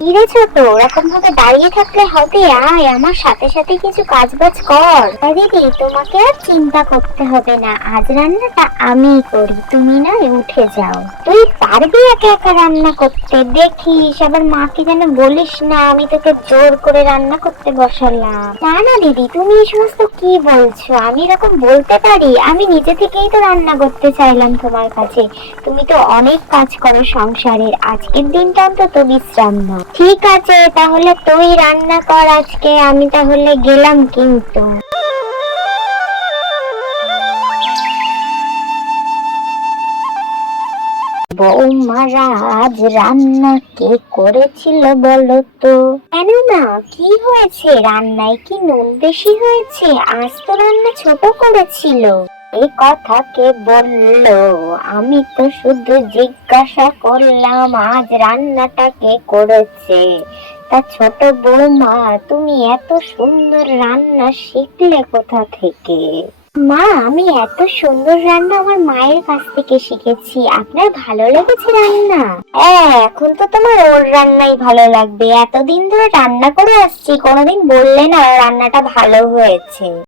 কি রে ছোট, ওরকম ভাবে দাঁড়িয়ে থাকলে হবে? আয় আমার সাথে সাথে কিছু কাজ বাজ কর। দিদি, তোমাকে আর চিন্তা করতে হবে না, আজ রান্নাটা আমিই করি, তুমি না উঠে যাও। তুই পারবি একা একা রান্না করতে? দেখিস আবার মাকে যেন বলিস না আমি তোকে জোর করে রান্না করতে বসালাম। না না দিদি, তুমি এই সমস্ত কি বলছো? আমি এরকম বলতে পারি? আমি নিজে থেকেই তো রান্না করতে চাইলাম তোমার কাছে। তুমি তো অনেক কাজ করো সংসারের, আজকের দিনটা অন্তত বিশ্রাম নাও। ঠিক আছে, তাহলে তুই রান্না কর আজকে, আমি তাহলে গেলাম কিন্তু। বৌমারা আজ রান্না কে করেছিল বলো তো? কেন না, কি হয়েছে? রান্নায় কি নুন বেশি হয়েছে? আজ তো রান্না ছোট করেছিল। এই কথা কে বললো? আমি তো শুধু জিজ্ঞাসা করলাম আজ রান্নাটা কে করেছে। তা ছোট বৌমা, তুমি এত সুন্দর রান্না শিখলে কোথা থেকে? মা, আমি এত সুন্দর রান্না আমার মায়ের কাছ থেকে শিখেছি। আপনার ভালো লেগেছে রান্না? হ্যাঁ, এখন তো তোমার ওর রান্নাই ভালো লাগবে। এতদিন ধরে রান্না করে আসছি, কোনোদিন বললে না রান্নাটা ভালো হয়েছে।